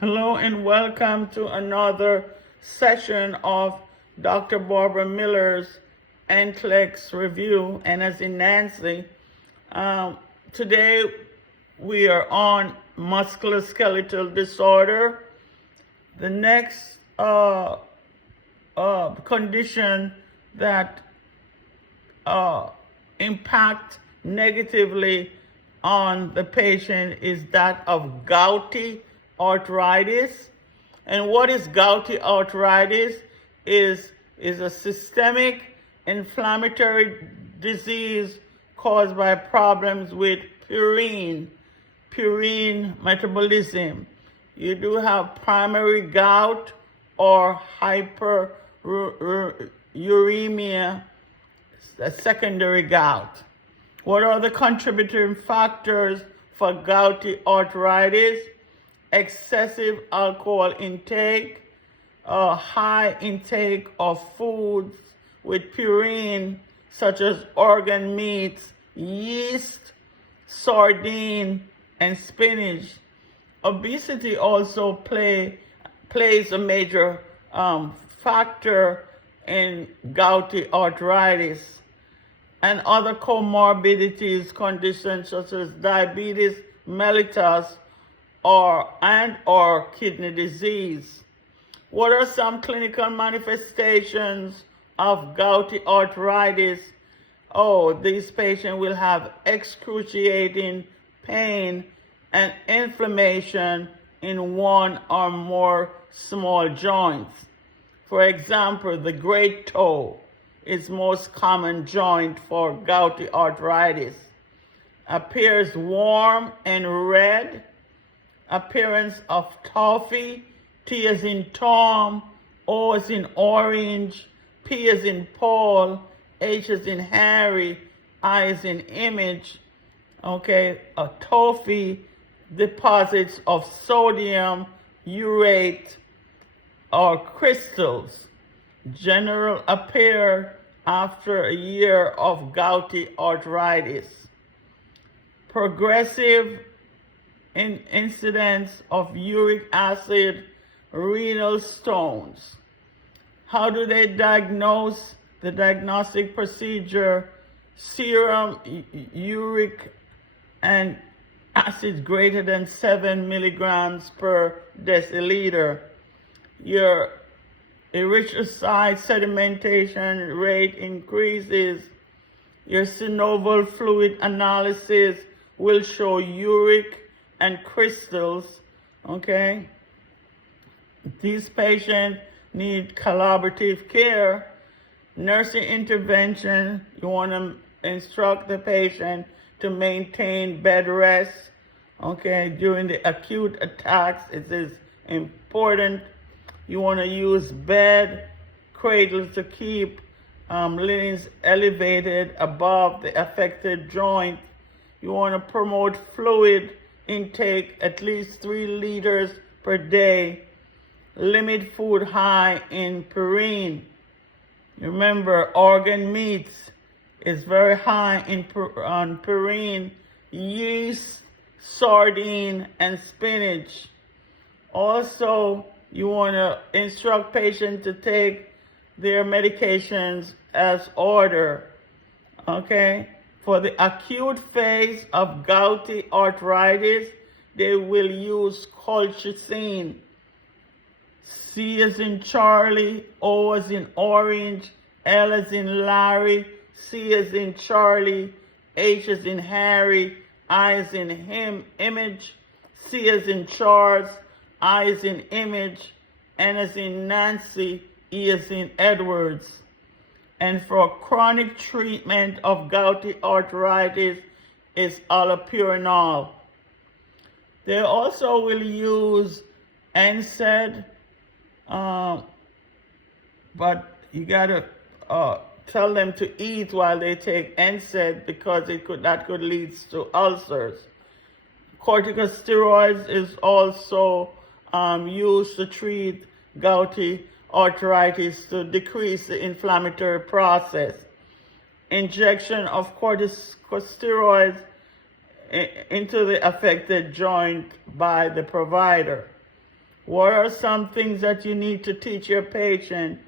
Hello and welcome to another session of Dr. Barbara Miller's NCLEX review, and as in Nancy. Today we are on musculoskeletal disorder. The next condition that impact negatively on the patient is that of gouty arthritis. And what is gouty arthritis? Is a systemic inflammatory disease caused by problems with purine metabolism. You do have primary gout or hyperuremia, a secondary gout. What are the contributing factors for gouty arthritis? Excessive alcohol intake, high intake of foods with purine, such as organ meats, yeast, sardine, and spinach. Obesity also plays a major factor in gouty arthritis, and other comorbidities, conditions such as diabetes mellitus or kidney disease. What are some clinical manifestations of gouty arthritis? These patients will have excruciating pain and inflammation in one or more small joints. For example, the great toe is most common joint for gouty arthritis. Appears warm and red. Appearance of toffee, T as in Tom, O as in orange, P as in Paul, H as in Harry, I as in image. Okay, a toffee, deposits of sodium urate or crystals. General appear after a year of gouty arthritis. Progressive incidence of uric acid, renal stones. How do they diagnose? The diagnostic procedure: serum uric and acid greater than 7 milligrams per deciliter. Your erythrocyte sedimentation rate increases. Your synovial fluid analysis will show uric and crystals. Okay? These patients need collaborative care. Nursing intervention: you want to instruct the patient to maintain bed rest. Okay, during the acute attacks, it is important. You want to use bed cradles to keep linens elevated above the affected joint. You want to promote fluid intake at least 3 liters per day. Limit food high in purine. Remember, organ meats is very high on purine, yeast, sardine, and spinach. Also, you want to instruct patients to take their medications as ordered. Okay? For the acute phase of gouty arthritis, they will use colchicine. C as in Charlie, O as in orange, L as in Larry, C as in Charlie, H as in Harry, I as in him, image, C as in Charles, I as in image, N as in Nancy, E as in Edwards. And for chronic treatment of gouty arthritis is allopurinol. They also will use NSAID, but you gotta tell them to eat while they take NSAID, because that could lead to ulcers. Corticosteroids is also used to treat gouty arthritis to decrease the inflammatory process. Injection of corticosteroids into the affected joint by the provider. What are some things that you need to teach your patient?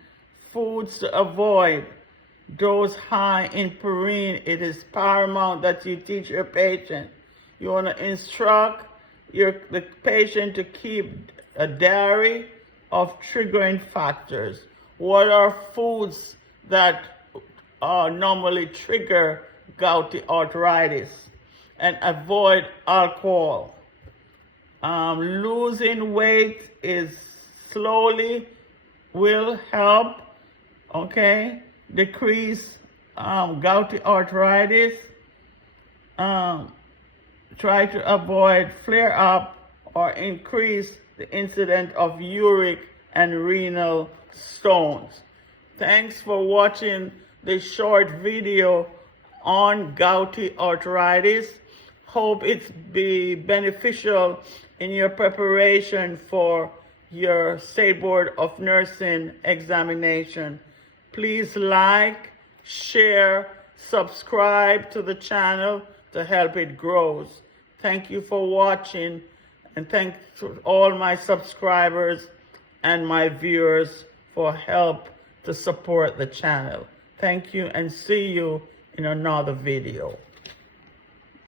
Foods to avoid. Those high in purine, it is paramount that you teach your patient. You want to instruct the patient to keep a diary of triggering factors. What are foods that normally trigger gouty arthritis? And avoid alcohol. Losing weight is slowly will help, okay? Decrease gouty arthritis. Try to avoid flare up or increase the incidence of uric and renal stones. Thanks for watching this short video on gouty arthritis. Hope it's be beneficial in your preparation for your State Board of Nursing examination. Please like, share, subscribe to the channel to help it grow. Thank you for watching, and thanks to all my subscribers and my viewers for help to support the channel. Thank you, and see you in another video.